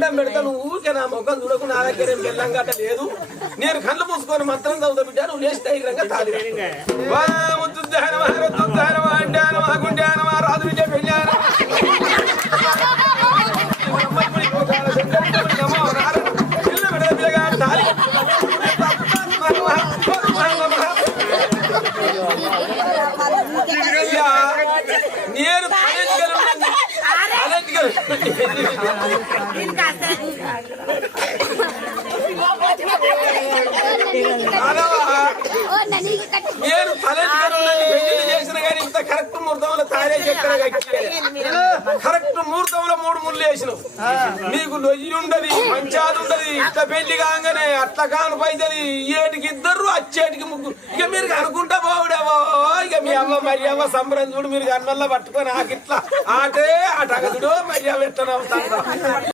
దండం పెడతా నువ్వు ఊరికే నా ముఖం చూడకు నా దగ్గర ఏం బెల్లం గట్ట లేదు నేను కళ్ళు మూసుకొని మంత్రం చదువుతా బిడ్డ నువ్వు లేచి ధైర్యంగా తాలి రాదు బిడ్డ పెళ్ళారా నేను నేను పెళ్లి చేసిన కానీ ఇంత కరెక్ట్ ముహూర్తంలో తారే చక్కెర కరెక్ట్ ముహూర్తంలో 3 ముళ్ళు వేసినావు నీకు నొయ్యి ఉండదు పంచాది ఉండదు ఇంత పెళ్లి కాగానే అట్లా కాను పైసలు ఏటికి 2 అచ్చేటికి 3 ఇక మీరు అనుకుంటా బావుడేవో ఇక మీ అమ్మ మరి అమ్మ సంబరం చూడు మీరు అన్నల్లో పట్టుకొని ఆకిట్లా ఆటే అటగదుడు మరి ఎట్టనవుతా